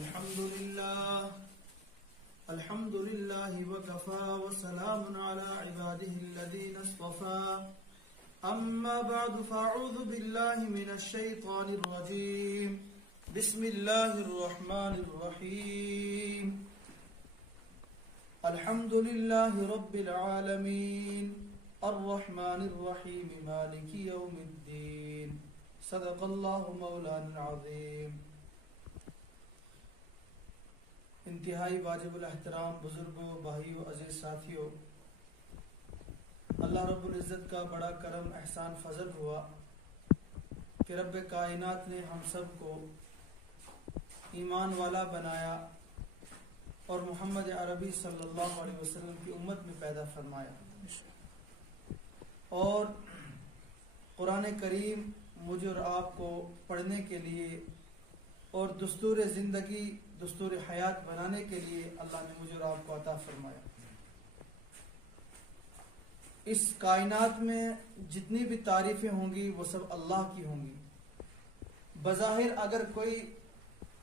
الحمد لله وكفى وسلام على عباده الذين اصطفى أما بعد فأعوذ بالله من الشيطان الرجيم بسم الله الرحمن الرحيم الحمد لله رب العالمين الرحمن الرحيم مالك يوم الدين صدق الله مولانا العظيم. انتہائی واجب الاحترام بزرگوں، بھائیوں، عزیز ساتھیوں، اللہ رب العزت کا بڑا کرم احسان فضل ہوا کہ رب کائنات نے ہم سب کو ایمان والا بنایا اور محمد عربی صلی اللہ علیہ وسلم کی امت میں پیدا فرمایا، اور قرآن کریم مجھے اور آپ کو پڑھنے کے لیے اور دستور زندگی، دستور حیات بنانے کے لیے اللہ نے مجھے اور آپ کو عطا فرمایا. اس کائنات میں جتنی بھی تعریفیں ہوں گی وہ سب اللہ کی ہوں گی. بظاہر اگر کوئی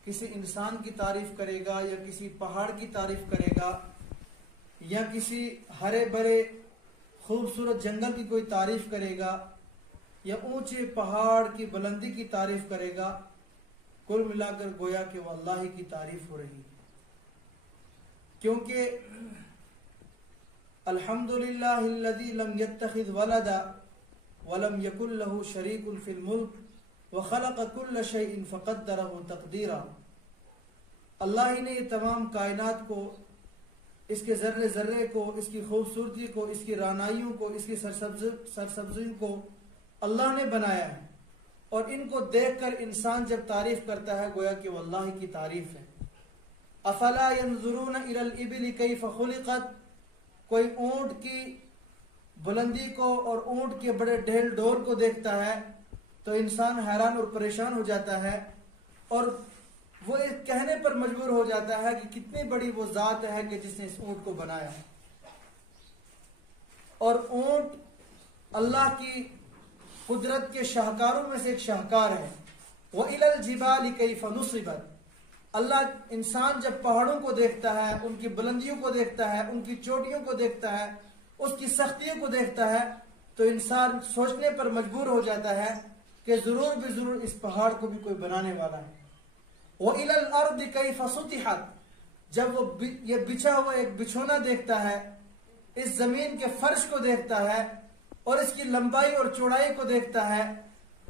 کسی انسان کی تعریف کرے گا یا کسی پہاڑ کی تعریف کرے گا یا کسی ہرے بھرے خوبصورت جنگل کی کوئی تعریف کرے گا یا اونچے پہاڑ کی بلندی کی تعریف کرے گا، کل ملا کر گویا کہ وہ اللہ ہی کی تعریف ہو رہی ہے. کیونکہ الحمدللہ الذی لم یتخذ ولدا ولم یکن له شریک فی الملک وخلق کل شیء فقدرہ تقدیرا. اللہ ہی نے یہ تمام کائنات کو، اس کے ذرے ذرے کو، اس کی خوبصورتی کو، اس کی رانائیوں کو، اس کی سرسبزیوں کو اللہ نے بنایا ہے، اور ان کو دیکھ کر انسان جب تعریف کرتا ہے گویا کہ وہ اللہ کی تعریف ہے. افلا ينظرون الى الابل كيف خلقت. کوئی اونٹ کی بلندی کو اور اونٹ کے بڑے ڈھیل ڈور کو دیکھتا ہے تو انسان حیران اور پریشان ہو جاتا ہے، اور وہ ایک کہنے پر مجبور ہو جاتا ہے کہ کتنی بڑی وہ ذات ہے کہ جس نے اس اونٹ کو بنایا ہے. اور اونٹ اللہ کی قدرت کے شاہکاروں میں سے ایک شاہکار ہے. وَإِلَى الْجِبَالِ كَيْفَ نُصِبَتْ. اللہ انسان جب پہاڑوں کو دیکھتا ہے، ان کی بلندیوں کو دیکھتا ہے، ان کی چوٹیوں کو دیکھتا ہے، اس کی سختیوں کو دیکھتا ہے، تو انسان سوچنے پر مجبور ہو جاتا ہے کہ ضرور بھی ضرور اس پہاڑ کو بھی کوئی بنانے والا ہے. وَإِلَى الْأَرْضِ كَيْفَ سُطِحَتْ. جب وہ یہ بچھا ہوا ایک بچھونا دیکھتا ہے، اس زمین کے فرش کو دیکھتا ہے اور اس کی لمبائی اور چوڑائی کو دیکھتا ہے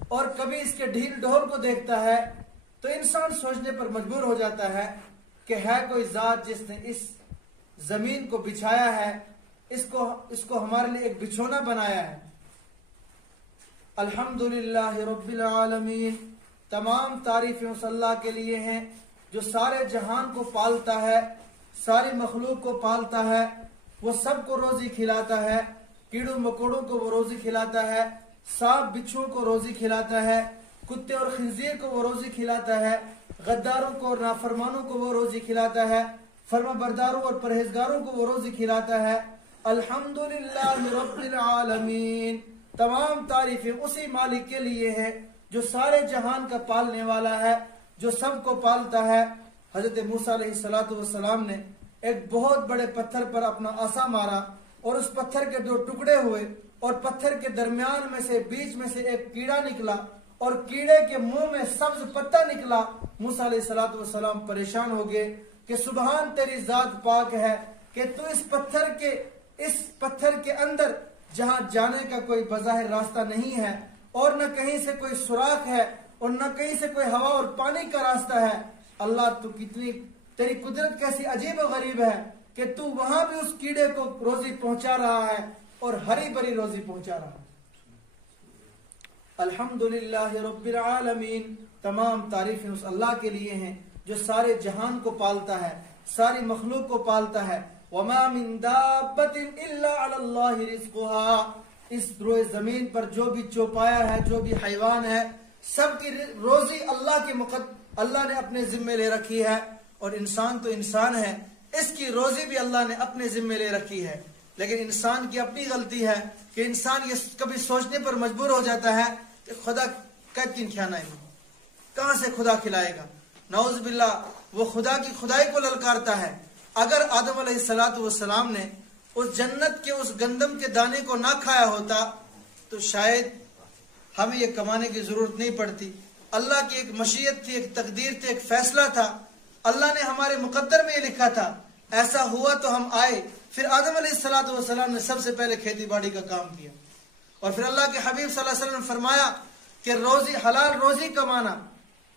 اور کبھی اس کے ڈھیل ڈھول کو دیکھتا ہے، تو انسان سوچنے پر مجبور ہو جاتا ہے کہ ہے کوئی ذات جس نے اس زمین کو بچھایا ہے، اس کو ہمارے لیے ایک بچھونا بنایا ہے. الحمدللہ رب العالمین. تمام تعریفیں اس اللہ کے لیے ہیں جو سارے جہان کو پالتا ہے، ساری مخلوق کو پالتا ہے. وہ سب کو روزی کھلاتا ہے، کیڑوں مکوڑوں کو وہ روزی کھلاتا ہے، سانپ بچھو کو روزی کھلاتا ہے، کتے اور خنزیر کو وہ روزی کھلاتا ہے، غداروں کو اور نافرمانوں کو وہ روزی کھلاتا ہے، فرما برداروں اور پرہیزگاروں کو وہ روزی کھلاتا ہے. الحمدللہ رب العالمین. تمام تعریفیں اسی مالک کے لیے ہیں جو سارے جہان کا پالنے والا ہے، جو سب کو پالتا ہے. حضرت موسیٰ علیہ السلام نے ایک بہت بڑے پتھر پر اپنا عصا مارا اور اس پتھر کے دو ٹکڑے ہوئے اور پتھر کے درمیان میں سے بیچ میں سے ایک کیڑا نکلا اور کیڑے کے منہ میں سبز پتا نکلا. موسیٰ علیہ السلام پریشان ہو گئے کہ سبحان تیری ذات پاک ہے کہ تو اس پتھر کے اندر جہاں جانے کا کوئی بظاہر راستہ نہیں ہے اور نہ کہیں سے کوئی سوراخ ہے اور نہ کہیں سے کوئی ہوا اور پانی کا راستہ ہے، اللہ تو تیری قدرت کیسی عجیب و غریب ہے کہ تو وہاں بھی اس کیڑے کو روزی پہنچا رہا ہے اور ہری بری روزی پہنچا رہا ہے. الحمدللہ رب العالمین. تمام تعریفیں اس اللہ کے لیے ہیں جو سارے جہان کو پالتا ہے، ساری مخلوق کو پالتا ہے. وَمَا مِن دَابَّةٍ إِلَّا عَلَى اللَّهِ رِزْقُهَا. اس روئے زمین پر جو بھی چوپایا ہے، جو بھی حیوان ہے، سب کی روزی اللہ نے اپنے ذمے لے رکھی ہے. اور انسان تو انسان ہے، اس کی روزی بھی اللہ نے اپنے ذمے لے رکھی ہے. لیکن انسان کی اپنی غلطی ہے کہ انسان یہ کبھی سوچنے پر مجبور ہو جاتا ہے کہ خدا کتن کھانا ہے، کہاں سے خدا کھلائے گا. نعوذ باللہ وہ خدا کی خدائی کو للکارتا ہے۔ اگر آدم علیہ السلام نے اس جنت کے اس گندم کے دانے کو نہ کھایا ہوتا تو شاید ہمیں یہ کمانے کی ضرورت نہیں پڑتی۔ اللہ کی ایک مشیت تھی، ایک تقدیر تھی، ایک فیصلہ تھا، اللہ نے ہمارے مقدر میں یہ لکھا تھا، ایسا ہوا تو ہم آئے۔ پھر آدم علیہ السلام نے سب سے پہلے کھیتی باڑی کا کام کیا، اور پھر اللہ کے حبیب صلی اللہ علیہ وسلم نے فرمایا کہ روزی حلال روزی کمانا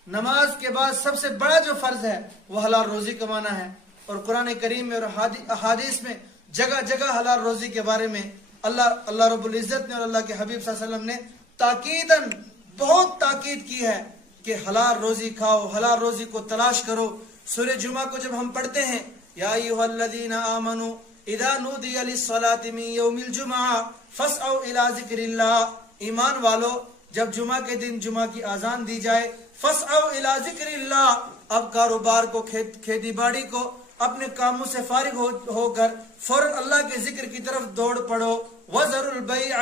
نماز کے بعد سب سے بڑا جو فرض ہے وہ حلال روزی کمانا ہے۔ اور قرآن کریم میں اور احادیث میں جگہ جگہ حلال روزی کے بارے میں اللہ رب العزت نے اور اللہ کے حبیب صلی اللہ علیہ وسلم نے تاکیداً بہت تاکید کی ہے کہ حلال روزی کھاؤ، حلال روزی کو تلاش کرو۔ سورہ جمعہ کو جب ہم پڑھتے ہیں یا ایھا الذین آمنوا اذا نودی للصلاۃ من یوم الجمعہ فاسعوا الی ذکر اللہ، ایمان والو جب جمعہ کے دن جمعہ کی اذان دی جائے فاسعوا الی ذکر اللہ، اب کاروبار کو کھیتی باڑی کو اپنے کاموں سے فارغ ہو کر فوراً اللہ کے ذکر کی طرف دوڑ پڑو۔ وذروا البیع،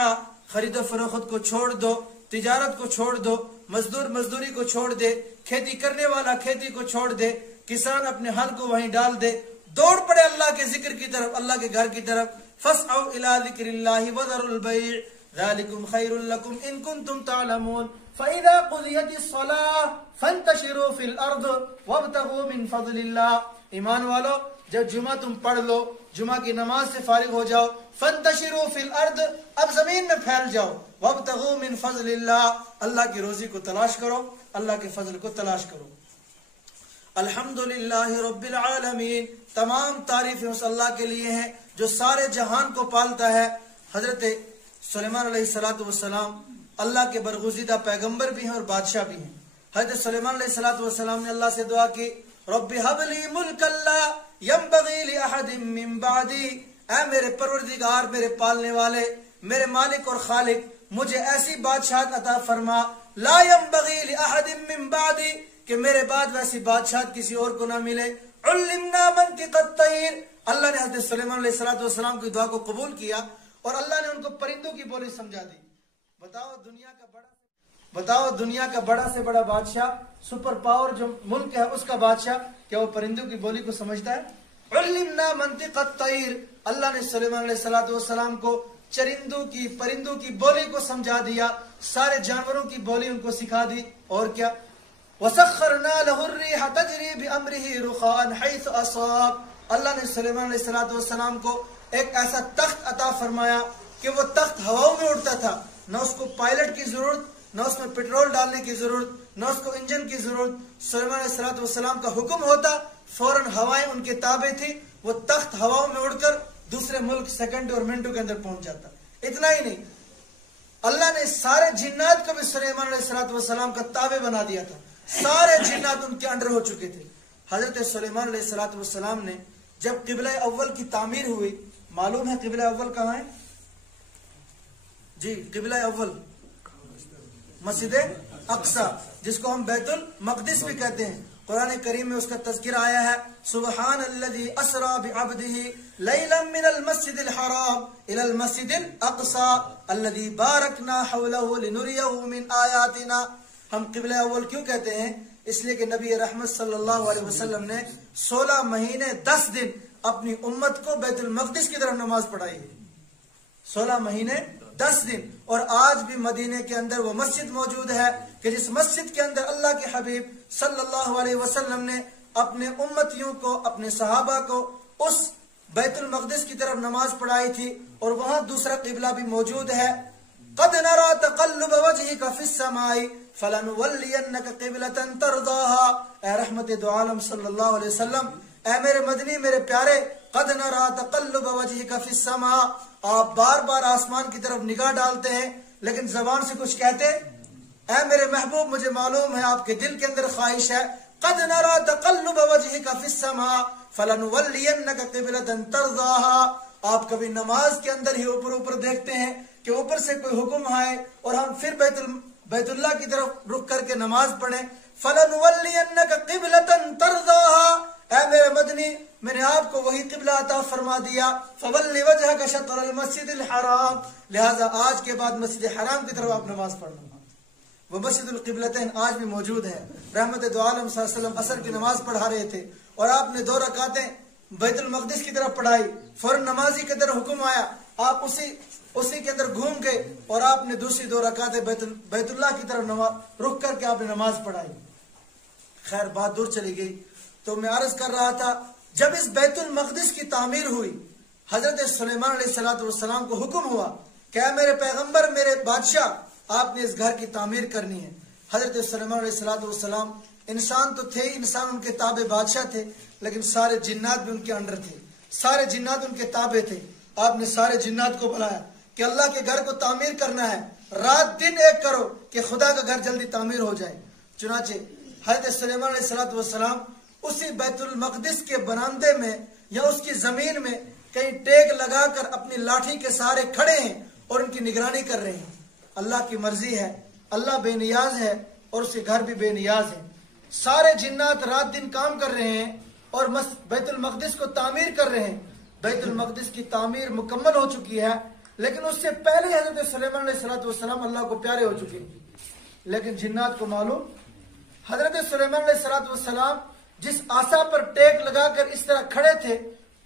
خرید و فروخت کو چھوڑ دو، تجارت کو چھوڑ دو، مزدور مزدوری کو چھوڑ دے، کھیتی کرنے والا کھیتی کو چھوڑ دے، کسان اپنے ہل کو وہیں ڈال دے، دوڑ پڑے اللہ کے ذکر کی طرف، اللہ کے گھر کی طرف۔ فاسعوا الی ذکر اللہ وذروا البیع ذالکم خیر لکم ان کنتم تعلمون فاذا قضیت الصلاۃ فانتشروا فی الارض وابتغوا من فضل اللہ۔ ایمان والو جب جمعہ تم پڑھ لو، جمعہ کی نماز سے فارغ ہو جاؤ، فانتشروا فی الارض، اب زمین میں پھیل جاؤ، وابتغوا من فضل اللہ، اللہ کی روزی کو تلاش کرو، اللہ کے فضل کو تلاش کرو۔ الحمدللہ رب العالمین، تمام تعریفیں اس اللہ کے لیے ہیں جو سارے جہان کو پالتا ہے۔ حضرت سلیمان علیہ السلام اللہ کے برگزیدہ پیغمبر بھی ہیں اور بادشاہ بھی ہیں۔ حضرت سلیمان علیہ السلام نے اللہ سے دعا کی رب ہب لی ملکا لا ینبغی لأحد من بعدی، اے میرے پروردگار، میرے پالنے والے، میرے مالک اور خالق، مجھے ایسی بادشاہت عطا فرما لا ینبغی لأحد من بعدی، کہ میرے بعد ویسی بادشاہت کسی اور کو نہ ملے۔ علمنا منطق الطیر، اللہ نے حضرت سلیمان علیہ السلام کی دعا کو قبول کیا اور اللہ نے ان کو پرندوں کی بولی سمجھا دی۔ بتاؤ دنیا کا بڑا سے بڑا بادشاہ، سپر پاور جو ملک ہے اس کا بادشاہ، کیا وہ پرندوں کی بولی کو سمجھتا ہے؟ علمنا منطق الطیر، اللہ نے سلیمان علیہ السلام کو پرندوں کی بولی کو سمجھا دیا، سارے جانوروں کی بولی ان کو سکھا دی۔ اور کیا وَسَخَّرْنَا لَهُ الرِّيحَ تَجْرِي بِأَمْرِهِ رُخَاءً حَيْثُ أَصَابَ، اللہ نے سلیمان علیہ السلام کو ایک ایسا تخت عطا فرمایا کہ وہ تخت ہواؤں میں اڑتا تھا، نہ اس کو پائلٹ کی ضرورت، نہ اس میں پیٹرول ڈالنے کی ضرورت، نہ اس کو انجن کی ضرورت۔ سلیمان علیہ السلام کا حکم ہوتا، فوراً ہوائیں ان کے تابع تھی، وہ تخت ہواؤں میں اڑ کر دوسرے ملک سیکنڈ اور منٹوں کے اندر پہنچ جاتا۔ اتنا ہی نہیں، اللہ نے سارے جنات کو بھی سلیمان علیہ السلام کا تابع بنا دیا تھا، سارے جنات ان کے انڈر ہو چکے تھے۔ حضرت سلیمان علیہ السلام نے جب قبلہ اول کی تعمیر ہوئی، معلوم ہے قبلہ اول کہاں ہے؟ جی، قبلہ اول مسجد اقصی، جس کو ہم بیت المقدس بھی کہتے ہیں۔ قرآن کریم میں اس کا تذکرہ آیا ہے، سبحان الذی اسری بعبدہ لیلا من المسجد الحرام الی المسجد الاقصی الذی بارکنا حولہ لنریہ من آیاتنا۔ ہم قبلہ اول کیوں کہتے ہیں؟ اس لیے کہ نبی رحمت صلی اللہ علیہ وسلم نے 16 مہینے 10 دن اپنی امت کو بیت المقدس کی طرف نماز پڑھائی ہے، 16 مہینے 10 دن۔ اور آج بھی مدینے کے اندر وہ مسجد موجود ہے کہ جس مسجد کے اندر اللہ کے حبیب صلی اللہ علیہ وسلم نے اپنے امتیوں کو، اپنے صحابہ کو اس بیت المقدس کی طرف نماز پڑھائی تھی، اور وہاں دوسرا قبلہ بھی موجود ہے۔ قد نرى تقلب وجهك في السماء فلنولينك قبلة ترضاها، اے رحمت دو عالم صلی اللہ علیہ وسلم، اے میرے مدنی، میرے پیارے، قد نرى تقلب وجهك في السماء، آپ بار بار آسمان کی طرف نگاہ ڈالتے ہیں لیکن زبان سے کچھ کہتے، اے میرے محبوب مجھے معلوم ہے آپ کے دل کے اندر خواہش ہے، قد نرى تقلب وجهك في السماء فلنولينك قبلة ترضاها، آپ کبھی نماز کے اندر ہی اوپر دیکھتے ہیں کہ اوپر سے کوئی حکم آئے اور ہم پھر بیت اللہ کی طرف رخ کر کے نماز پڑھیں۔ فَلَنُوَلِّيَنَّكَ قِبْلَةً تَرْضَاهَا، اے میرے مدنی، میں نے آپ کو وہی قبلہ عطا فرما دیا۔ فَوَلِّ وَجْهَكَ شَطْرَ الْمَسْجِدِ الْحَرَامِ، لہذا آج کے بعد مسجد حرام کی طرف آپ نماز پڑھنا۔ وہ مسجد القبلتین آج بھی موجود ہے. رحمت دو عالم صلی اللہ علیہ وسلم عصر کی نماز پڑھا رہے تھے اور آپ نے 2 رکعتیں بیت المقدس کی طرف پڑھائی. فوراً نمازی کے اندر حکم آیا, آپ اسی کے اندر گھوم گئے اور آپ نے دوسری 2 رکعتیں بیت اللہ کی طرف رخ کر کے آپ نے نماز پڑھائی. خیر بات دور چلی گئی. تو میں عرض کر رہا تھا, جب اس بیت المقدس کی تعمیر ہوئی, حضرت سلیمان علیہ السلام کو حکم ہوا کہ اے میرے پیغمبر, میرے بادشاہ, آپ نے اس گھر کی تعمیر کرنی ہے. حضرت سلیمان علیہ السلام انسان تو تھے, انسان ان کے تابع بادشاہ تھے, لیکن سارے جنات بھی ان کے انڈر تھے, سارے جنات ان کے تابع تھے. آپ نے سارے جنات کو بلایا کہ اللہ کے گھر کو تعمیر کرنا ہے, رات دن ایک کرو کہ خدا کا گھر جلدی تعمیر ہو جائے. چنانچہ حضرت سلیمان علیہ السلام اسی بیت المقدس کے براندے میں یا اس کی زمین میں کہیں ٹیک لگا کر اپنی لاٹھی کے سہارے کھڑے ہیں اور ان کی نگرانی کر رہے ہیں. اللہ کی مرضی ہے, اللہ بے نیاز ہے اور اس کے گھر بھی بے نیاز ہے. سارے جنات رات دن کام کر رہے ہیں اور بیت المقدس کو تعمیر کر رہے ہیں. بیت المقدس کی تعمیر مکمل ہو چکی ہے, لیکن اس سے پہلے حضرت سلیمان علیہ السلام اللہ کو پیارے ہو چکے ہیں. لیکن جنات کو معلوم, حضرت سلیمان علیہ السلام جس آسا پر ٹیک لگا کر اس طرح کھڑے تھے,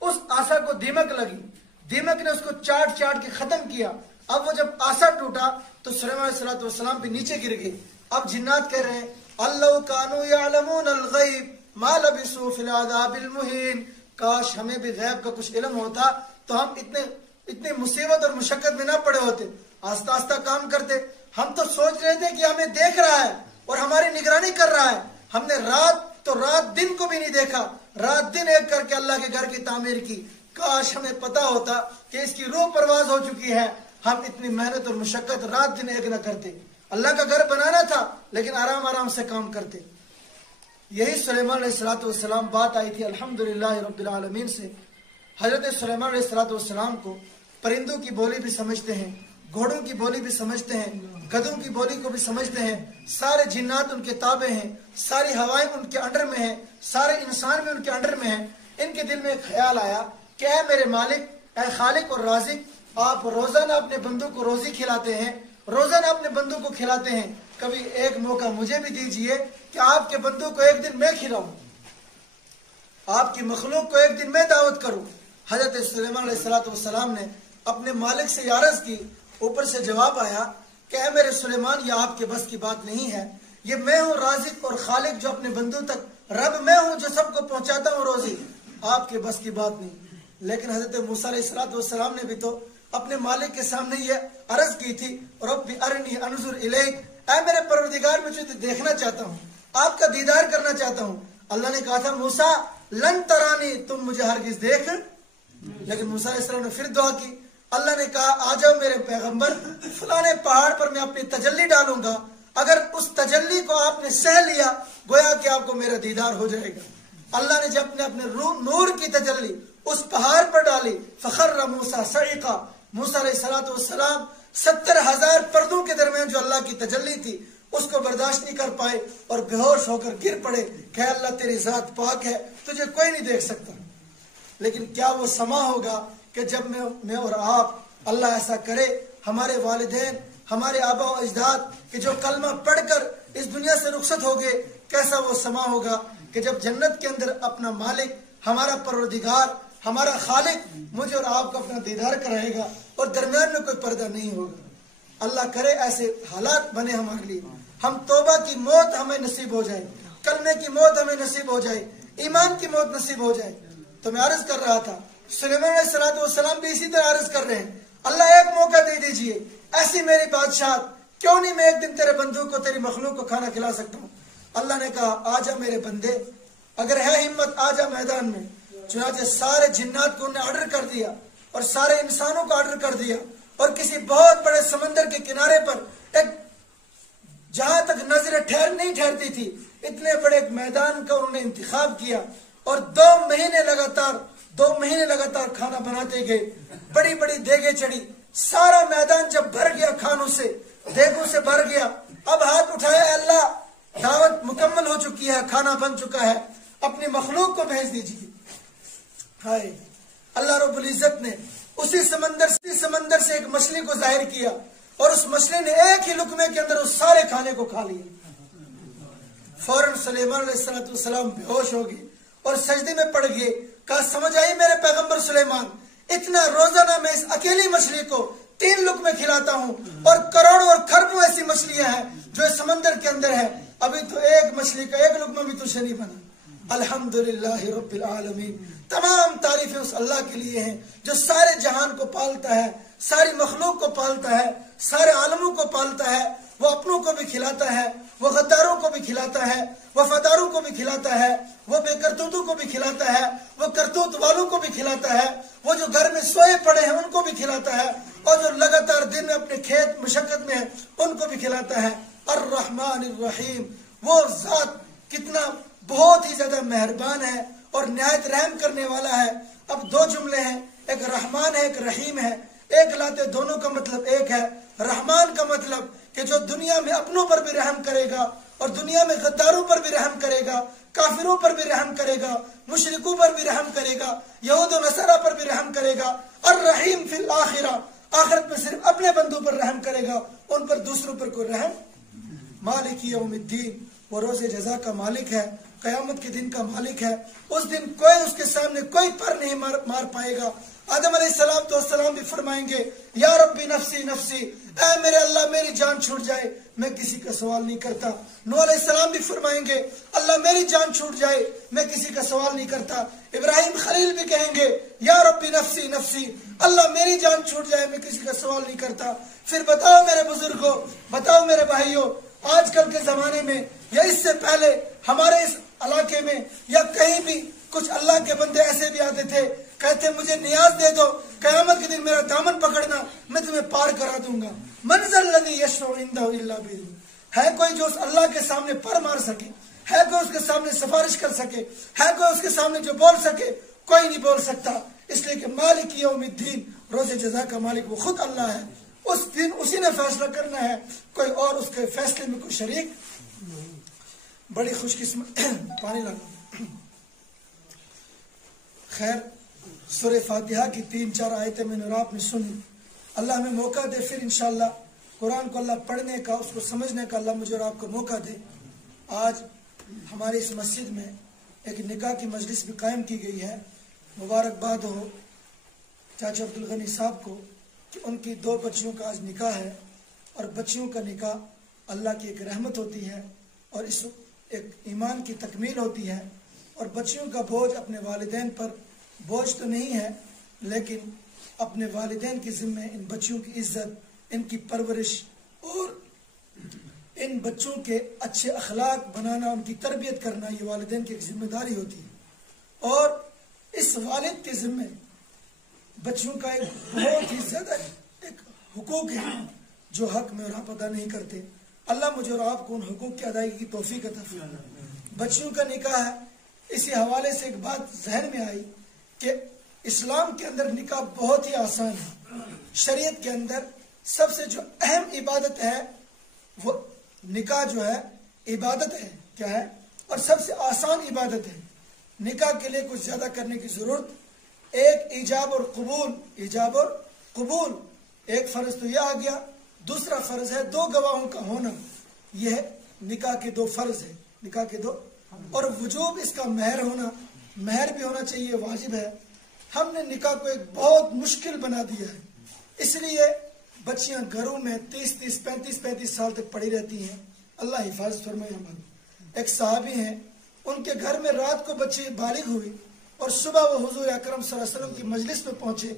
اس آسا کو دیمک لگی, دیمک نے اس کو چاٹ کے ختم کیا. اب وہ جب آسا ٹوٹا تو سلیمان علیہ السلام بھی نیچے گر گئے. اب جنات کہہ رہے ہیں, اللہ کانوا یعلمون الغیب ما لبثوا فی العذاب المہین, کاش ہمیں بھی غیب کا کچھ علم ہوتا تو ہم اتنے مصیبت اور مشقت میں نہ پڑے ہوتے, آہستہ آہستہ کام کرتے. ہم تو سوچ رہے تھے کہ ہمیں دیکھ رہا ہے اور ہماری نگرانی کر رہا ہے, ہم نے رات دن کو بھی نہیں دیکھا, رات دن ایک کر کے اللہ کے گھر کی تعمیر کی. کاش ہمیں پتا ہوتا کہ اس کی روح پرواز ہو چکی ہے, ہم اتنی محنت اور مشقت رات دن ایک نہ کرتے. اللہ کا گھر بنانا تھا لیکن آرام سے کام کرتے. یہی سلیمان علیہ السلام بات آئی تھی الحمدللہ رب العالمین سے. حضرت سلیمان علیہ السلام کو پرندوں کی بولی بھی سمجھتے ہیں, گھوڑوں کی بولی بھی سمجھتے ہیں, گدھوں کی بولی کو بھی سمجھتے ہیں. سارے جنات ان کے تابع ہیں, ساری ہوائیں ان کے انڈر میں ہیں, سارے انسان بھی ان کے انڈر میں ہیں. ان کے دل میں ایک خیال آیا کہ اے میرے مالک, اے خالق اور رازق, آپ روزانہ اپنے بندوں کو روزی کھلاتے ہیں, روزانہ اپنے بندوں کو کھلاتے ہیں, کبھی ایک موقع مجھے بھی دیجئے کہ آپ کے بندوں کو ایک دن میں کھلاؤں, آپ کی مخلوق کو ایک دن میں دعوت کروں. حضرت سلیمان علیہ السلام نے اپنے مالک سے عرض کی. اوپر سے جواب آیا کہ اے میرے سلیمان, یہ آپ کے بس کی بات نہیں ہے, یہ میں ہوں رازق اور خالق جو اپنے بندوں تک, رب میں ہوں جو سب کو پہنچاتا ہوں روزی, آپ کے بس کی بات نہیں. لیکن حضرت موسیٰ علیہ السلام نے بھی تو اپنے مالک کے سامنے یہ عرض کی تھی, رب ارنی انظر الیک, اے میرے پروردگار میں تجھے دیکھنا چاہتا ہوں, آپ کا دیدار کرنا چاہتا ہوں. اللہ نے کہا تھا موسیٰ لن ترانی, تم مجھے ہرگز دیکھ. لیکن موسیٰ علیہ السلام نے پھر دعا کی. اللہ نے کہا آ جاؤ میرے پیغمبر, فلانے پہاڑ پر میں اپنی تجلی ڈالوں گا, اگر اس تجلی کو آپ نے سہ لیا گویا کہ آپ کو میرا دیدار ہو جائے گا. اللہ نے جب اپنے نور کی تجلی اس پہاڑ پر ڈالی, فخر موسیٰ صعقا, موسیٰ علیہ السلام 70,000 پردوں کے درمیان جو اللہ کی تجلی تھی اس کو برداشت نہیں کر پائے اور بے ہوش ہو کر گر پڑے کہ اللہ تیری ذات پاک ہے, تجھے کوئی نہیں دیکھ سکتا. لیکن کیا وہ سما ہوگا کہ جب میں اور آپ, اللہ ایسا کرے, ہمارے والدین, ہمارے آبا و اجداد کہ جو کلمہ پڑھ کر اس دنیا سے رخصت ہو گئے, کیسا وہ سما ہوگا کہ جب جنت کے اندر اپنا مالک, ہمارا پروردگار, ہمارا خالق مجھے اور آپ کو اپنا دیدار کرائے گا اور درمیان میں کوئی پردہ نہیں ہوگا. اللہ کرے ایسے حالات بنے ہمارے لیے, ہم توبہ کی موت ہمیں نصیب ہو جائے, کلمے کی موت ہمیں نصیب ہو جائے, ایمان کی موت نصیب ہو جائے. تو میں عرض کر رہا تھا سلیمان علیہ السلام بھی اسی طرح عرض کر رہے ہیں, اللہ ایک موقع دے دیجئے, ایسی میری بادشاہ, کیوں نہیں میں ایک دن تیرے بندوں کو, تیری مخلوق کو کھانا کھلا سکتا ہوں. اللہ نے کہا آجا میرے بندے, اگر ہے ہمت آجا میدان میں. چنانچہ سارے جنات کو انہیں آرڈر کر دیا اور سارے انسانوں کو آرڈر کر دیا, اور کسی بہت بڑے سمندر کے کنارے پر ایک, جہاں تک نظر نہیں ٹھہرتی تھی, اتنے بڑے ایک میدان کا انہوں نے انتخاب کیا اور 2 مہینے لگاتار کھانا بناتے گئے. بڑی بڑی دیگیں چڑھی, سارا میدان جب بھر گیا کھانوں سے, دیگوں سے بھر گیا, اب ہاتھ اٹھایا, اللہ دعوت مکمل ہو چکی ہے, کھانا بن چکا ہے, اپنی مخلوق کو بھیج دیجیے. ہائے, اللہ رب العزت نے اسی سمندر سے ایک مچھلی کو ظاہر کیا اور اس مچھلی نے ایک ہی لقمے کے اندر اس سارے کھانے کو کھا لیا. فوراً سلیمان علیہ السلام بے ہوش ہو گئے اور سجدے میں پڑ گئے. کہا سمجھ آئی میرے پیغمبر سلیمان، اتنا روزانہ میں اس اکیلی مچھلی کو 3 لقمے کھلاتا ہوں اور کروڑوں اور کھربوں ایسی مچھلیاں ہیں جو اس سمندر کے اندر ہے، ابھی تو ایک مچھلی کا 1 لقمہ بھی تجھے نہیں بنا. الحمدللہ رب العالمین. تمام تعریفیں اس اللہ کے لیے ہیں جو سارے جہان کو پالتا ہے، ساری مخلوق کو پالتا ہے، سارے عالموں کو پالتا ہے. وہ اپنوں کو بھی کھلاتا ہے، وہ غداروں کو بھی کھلاتا ہے، وفاداروں کو بھی کھلاتا ہے، وہ بے کرتوتوں کو بھی کھلاتا ہے، وہ کرتوت والوں کو بھی کھلاتا ہے، وہ جو گھر میں سوئے پڑے ہیں ان کو بھی کھلاتا ہے، اور جو لگاتار دن میں اپنے کھیت مشقت میں ہیں ان کو بھی کھلاتا ہے. الرحمن الرحیم. وہ ذات کتنا بہت ہی زیادہ مہربان ہے اور نہایت رحم کرنے والا ہے. اب 2 جملے ہیں، ایک رحمان ہے ایک رحیم ہے. ایک لاتے دونوں کا مطلب ایک ہے. رحمان کا مطلب کہ جو دنیا میں اپنوں پر بھی رحم کرے گا اور دنیا میں غداروں پر بھی رحم کرے گا، کافروں پر بھی رحم کرے گا، مشرکوں پر بھی رحم کرے گا، یہود و نصارہ پر بھی رحم کرے گا. الرحیم فی الآخرہ. آخرت میں صرف اپنے بندوں پر رحم کرے گا، ان پر دوسروں پر کوئی رحم. مالک یوم الدین. وہ روز جزا کا مالک ہے، قیامت کے دن کا مالک ہے. اس دن کوئی اس کے سامنے کوئی پر نہیں مار پائے گا. آدم علیہ السلام بھی فرمائیں گے یا ربی نفسی نفسی، اے میرے اللہ میری جان چھوٹ جائے میں کسی کا سوال نہیں کرتا. نوح علیہ السلام بھی فرمائیں گے اللہ میری جان چھوٹ جائے میں کسی کا سوال نہیں کرتا. ابراہیم خلیل بھی کہیں گے یا ربی نفسی نفسی، اللہ میری جان چھوٹ جائے میں کسی کا سوال نہیں کرتا. پھر بتاؤ میرے بزرگوں، بتاؤ میرے بھائیوں، آج کل کے زمانے میں یا اس سے پہلے ہمارے اس علاقے میں یا کہیں بھی کچھ اللہ کے بندے ایسے بھی آتے تھے، کہتے مجھے نیاز دے دو، قیامت کے دن میرا دامن پکڑنا میں تمہیں پار کرا دوں گا. منزل الذی یشفع عنده الا باذنہ. ہے کوئی جو اس اللہ کے سامنے پر مار سکے؟ ہے کوئی اس کے سامنے سفارش کر سکے؟ ہے کوئی اس کے سامنے جو بول سکے؟ کوئی نہیں بول سکتا. اس لیے کہ مالک یوم الدین، روز جزا کا مالک وہ خود اللہ ہے. اس دن اسی نے فیصلہ کرنا ہے، کوئی اور اس کے فیصلے میں کوئی شریک. بڑی خوش قسمت پانی لگا. خیر، سورہ فاتحہ کی 3-4 آیتیں میں نے اور آپ نے سنی. اللہ ہمیں موقع دے پھر انشاءاللہ قرآن کو اللہ پڑھنے کا، اس کو سمجھنے کا اللہ مجھے اور آپ کو موقع دے. آج ہماری اس مسجد میں ایک نکاح کی مجلس بھی قائم کی گئی ہے. مبارکباد ہو چاچا عبدالغنی صاحب کو کہ ان کی 2 بچیوں کا آج نکاح ہے. اور بچیوں کا نکاح اللہ کی ایک رحمت ہوتی ہے اور اس ایک ایمان کی تکمیل ہوتی ہے. اور بچیوں کا بوجھ اپنے والدین پر بوجھ تو نہیں ہے، لیکن اپنے والدین کے ذمہ ان بچیوں کی عزت، ان کی پرورش اور ان بچوں کے اچھے اخلاق بنانا، ان کی تربیت کرنا، یہ والدین کی ایک ذمہ داری ہوتی ہے. اور اس والد کے ذمہ بچوں کا ایک بہت ہی زیادہ ایک حقوق ہے جو حق میں اور آپ ادا نہیں کرتے. اللہ مجھے اور آپ کو ان حقوق کی ادائیگی کی توفیق عطا فرمائے. بچیوں کا نکاح ہے، اسی حوالے سے ایک بات ذہن میں آئی کہ اسلام کے اندر نکاح بہت ہی آسان ہے. شریعت کے اندر سب سے جو اہم عبادت ہے وہ نکاح جو ہے عبادت ہے. کیا ہے؟ اور سب سے آسان عبادت ہے. نکاح کے لیے کچھ زیادہ کرنے کی ضرورت، ایک ایجاب اور قبول. ایجاب اور قبول ایک فرض تو یہ آ گیا. دوسرا فرض ہے 2 گواہوں کا ہونا. یہ نکاح کے 2 فرض ہے، نکاح کے 2. اور وجوب اس کا مہر ہونا، مہر بھی ہونا چاہیے، واجب ہے. ہم نے نکاح کو ایک بہت مشکل بنا دیا ہے، اس لیے بچیاں گھروں میں 30 35 سال تک پڑی رہتی ہیں. اللہ حفاظت فرمائے ہماری. ایک صحابی ہیں، ان کے گھر میں رات کو بچے بالغ ہوئی اور صبح وہ حضور اکرم صلی اللہ علیہ وسلم کی مجلس میں پہنچے.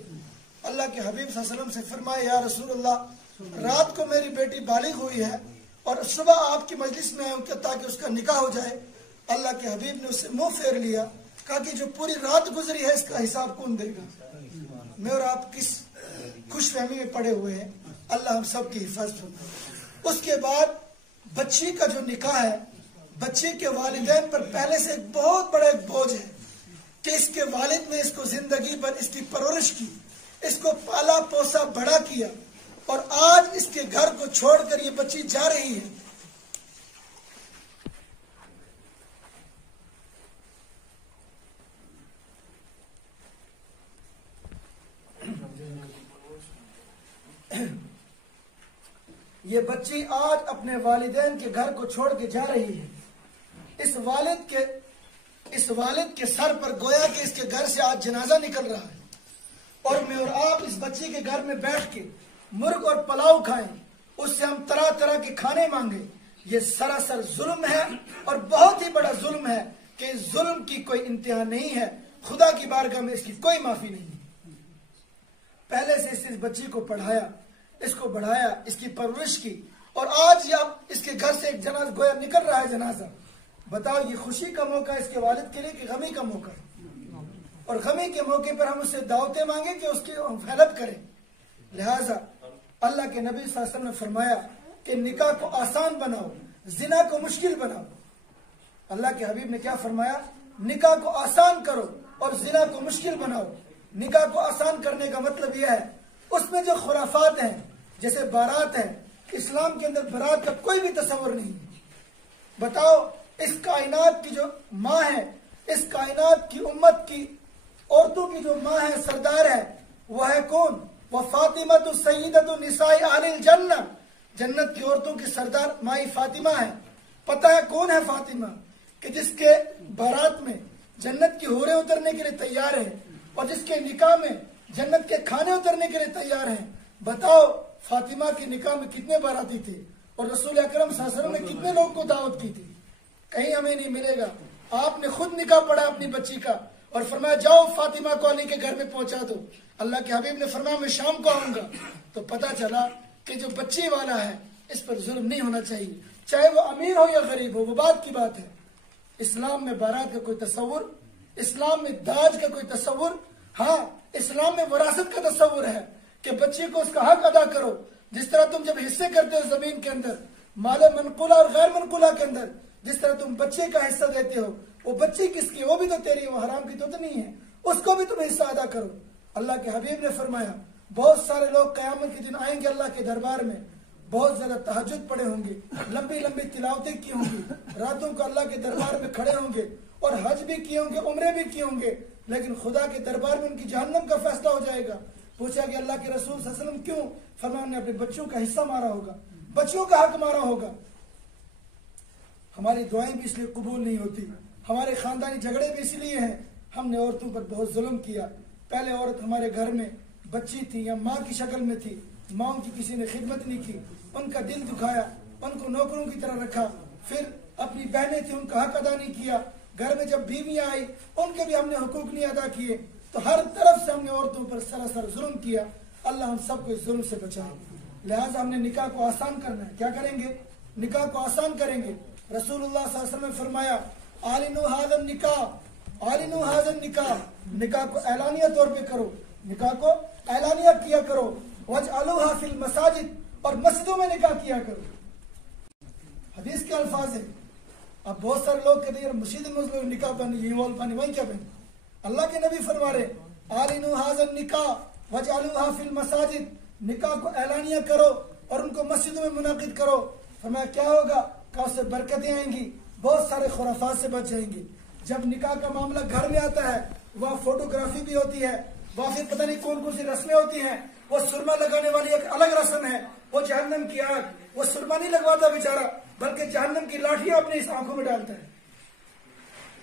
اللہ کے حبیب صلی اللہ علیہ وسلم سے فرمائے یا رسول اللہ، رات کو میری بیٹی بالغ ہوئی ہے اور صبح آپ کی مجلس میں آئے تاکہ اس کا نکاح ہو جائے. اللہ کے حبیب نے اسے منہ پھیر لیا، کہا کہ جو پوری رات گزری ہے اس کا حساب کون دے گا؟ میں اور آپ کس خوش فہمی میں پڑے ہوئے ہیں. اللہ ہم سب کی حفاظت فرمائے. اس کے بعد بچی کا جو نکاح ہے، بچے کے والدین پر پہلے سے ایک بہت بڑا ایک بوجھ ہے کہ اس کے والد نے اس کو زندگی پر اس کی پرورش کی، اس کو پالا پوسا بڑا کیا، اور آج اس کے گھر کو چھوڑ کر یہ بچی جا رہی ہے. یہ بچی آج اپنے والدین کے گھر کو چھوڑ کے جا رہی ہے. اس والد کے سر پر گویا کہ اس کے گھر سے آج جنازہ نکل رہا ہے، اور میں اور آپ اس بچی کے گھر میں بیٹھ کے مرغ اور پلاؤ کھائیں، اس سے ہم طرح طرح کے کھانے مانگیں. یہ سراسر ظلم ہے، اور بہت ہی بڑا ظلم ہے کہ اس ظلم کی کوئی انتہا نہیں ہے. خدا کی بارگاہ میں اس کی کوئی معافی نہیں. پہلے سے اس بچی کو پڑھایا، اس کو بڑھایا، اس کی پرورش کی، اور آج اب اس کے گھر سے ایک جنازہ گویا نکل رہا ہے جنازہ. بتاؤ یہ خوشی کا موقع ہے اس کے والد کے لیے کہ غمی کا موقع ہے؟ اور غمی کے موقع پر ہم اس سے دعوتیں مانگیں کہ اس کی ہیلپ کریں. لہٰذا اللہ کے نبی صلی اللہ علیہ وسلم نے فرمایا کہ نکاح کو آسان بناؤ، زنا کو مشکل بناؤ. اللہ کے حبیب نے کیا فرمایا؟ نکاح کو آسان کرو اور زنا کو مشکل بناؤ. نکاح کو آسان کرنے کا مطلب یہ ہے اس میں جو خرافات ہیں، جیسے بارات ہے، اسلام کے اندر بارات کا کوئی بھی تصور نہیں. بتاؤ اس کائنات کی جو ماں ہے، اس کائنات کی امت کی عورتوں کی جو ماں ہے، سردار ہے، وہ ہے کون؟ وہ فاطمہ سیدۃ نساء اہل الجنہ، جنت کی عورتوں کی سردار مائی فاطمہ ہے. پتہ ہے کون ہے فاطمہ؟ کہ جس کے بارات میں جنت کی حوریں اترنے کے لیے تیار ہیں، اور جس کے نکاح میں جنت کے کھانے اترنے کے لیے تیار ہیں. بتاؤ فاطمہ کے نکاح میں کتنے باراتی تھے، اور رسول اکرم صلی اللہ علیہ وسلم نے کتنے لوگوں کو دعوت کی تھی؟ کہیں ہمیں نہیں ملے گا. آپ نے خود نکاح پڑھا اپنی بچی کا، اور فرمایا جاؤ فاطمہ کو علی کے گھر میں پہنچا دو. اللہ کے حبیب نے فرمایا میں شام کو آؤں گا. تو پتہ چلا کہ جو بچی والا ہے اس پر ظلم نہیں ہونا چاہیے، چاہے وہ امیر ہو یا غریب ہو. وہ بات کی بات ہے. اسلام میں بارات کا کوئی تصور، اسلام میں داج کا کوئی تصور، ہاں اسلام میں وراثت کا تصور ہے کہ بچے کو اس کا حق ادا کرو. جس طرح تم جب حصے کرتے ہو زمین کے اندر، مال منقولہ اور غیر منقولہ کے اندر، جس طرح تم بچے کا حصہ دیتے ہو، وہ بچی کس کی؟ وہ بھی تو تیری، وہ حرام کی تو نہیں ہے، اس کو بھی تم حصہ ادا کرو. اللہ کے حبیب نے فرمایا بہت سارے لوگ قیامت کے دن آئیں گے اللہ کے دربار میں، بہت زیادہ تہجد پڑے ہوں گے، لمبی لمبی تلاوتیں کی ہوں گی، راتوں کو اللہ کے دربار میں کھڑے ہوں گے، اور حج بھی کیے ہوں گے، عمرے بھی کیے ہوں گے، لیکن خدا کے دربار میں ان کی جہنم کا فیصلہ ہو جائے گا. پوچھا کہ اللہ کے رسول صلی اللہ علیہ وسلم کیوں؟ فرمایا نے اپنے بچوں کا حصہ مارا ہوگا، بچوں کا حق مارا ہوگا. ہماری دعائیں بھی اس لیے قبول نہیں ہوتی، ہمارے خاندانی جھگڑے بھی اس لیے ہیں ہم نے عورتوں پر بہت ظلم کیا. پہلے عورت ہمارے گھر میں بچی تھی یا ماں کی شکل میں تھی، ماں کی کسی نے خدمت نہیں کی، ان کا دل دکھایا، ان کو نوکروں کی طرح رکھا. پھر اپنی بہنیں تھیں ان کا حق ادا نہیں کیا. گھر میں جب بیویاں آئی ان کے بھی ہم نے حقوق نہیں ادا کیے. تو ہر طرف سے ہم نے عورتوں پر سراسر ظلم کیا. اللہ ہم سب کو اس ظلم سے بچائے. لہٰذا ہم نے نکاح کو آسان کرنا ہے. کیا کریں گے؟ نکاح کو آسان کریں گے. رسول اللہ صلی اللہ علیہ وسلم نے فرمایا اعلنوا هذا النکاح، اعلنوا هذا النکاح، نکاح کو اعلانیہ طور پہ کرو، نکاح کو اعلانیہ کیا کرو. واجعلوها فی المساجد، اور مسجدوں میں نکاح کیا کرو. حدیث کے الفاظ ہیں. اب بہت سارے لوگ کہتے ہیں مسجد میں نکاح پہنے، یہ وال پہنے، وہیں کیا پہنے؟ اللہ کے نبی فرما رہے اعلنوا هذا النکاح واجعلوها فی المساجد، نکاح کو اعلانیہ کرو اور ان کو مسجدوں میں منعقد کرو. فرمایا کیا ہوگا؟ کہ اس سے برکتیں آئیں گی، بہت سارے خرافات سے بچ جائیں گے. جب نکاح کا معاملہ گھر میں آتا ہے وہاں فوٹوگرافی بھی ہوتی ہے، وہاں پھر پتہ نہیں کون کون سی رسمیں ہوتی ہیں. وہ سرما لگانے والی ایک الگ رسم ہے، وہ جہنم کی آگ. وہ سرما نہیں لگواتا بیچارہ، بلکہ جہنم کی لاٹھیاں اپنی اس آنکھوں میں ڈالتا ہے.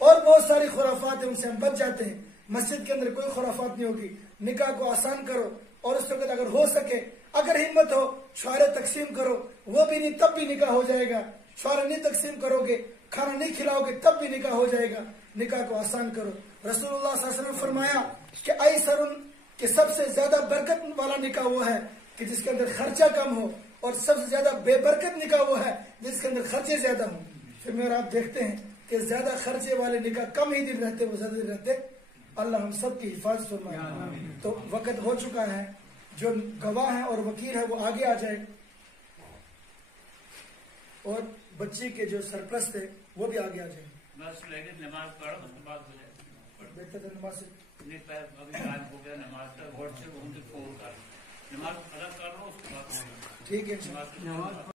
اور بہت ساری خرافات ہیں، ان سے ہم بچ جاتے ہیں. مسجد کے اندر کوئی خرافات نہیں ہوگی. نکاح کو آسان کرو، اور اس وقت اگر ہو سکے، اگر ہمت ہو، شوہر تقسیم کرو. وہ بھی نہیں تب بھی نکاح ہو جائے گا. شوہر نہیں تقسیم کرو گے، کھانا نہیں کھلاؤ گے، تب بھی نکاح ہو جائے گا. نکاح کو آسان کرو. رسول اللہ صلی اللہ علیہ وسلم نے فرمایا کہ ایسر، کہ سب سے زیادہ برکت والا نکاح وہ ہے کہ جس کے اندر خرچہ کم ہو، اور سب سے زیادہ بے برکت نکاح وہ ہے جس کے اندر خرچے زیادہ ہوں. پھر میں اور آپ دیکھتے ہیں کہ زیادہ خرچے والے نکاح کم ہی دن رہتے، وہ زیادہ دن رہتے. اللہ ہم سب کی حفاظت فرمائے. تو وقت ہو چکا ہے، جو گواہ ہے اور وکیل ہے وہ آگے آ جائے، اور بچی کے جو سرپرست ہے وہ بھی آگے آ جائے. نماز پڑھو، اس کے بعد ہو جائے. دیکھتے تھے نماز سے ابھی ٹائم ہو گیا نماز کا، واٹس ایپ فون کر نماز ادا کر لو، اس کے بعد ٹھیک ہے.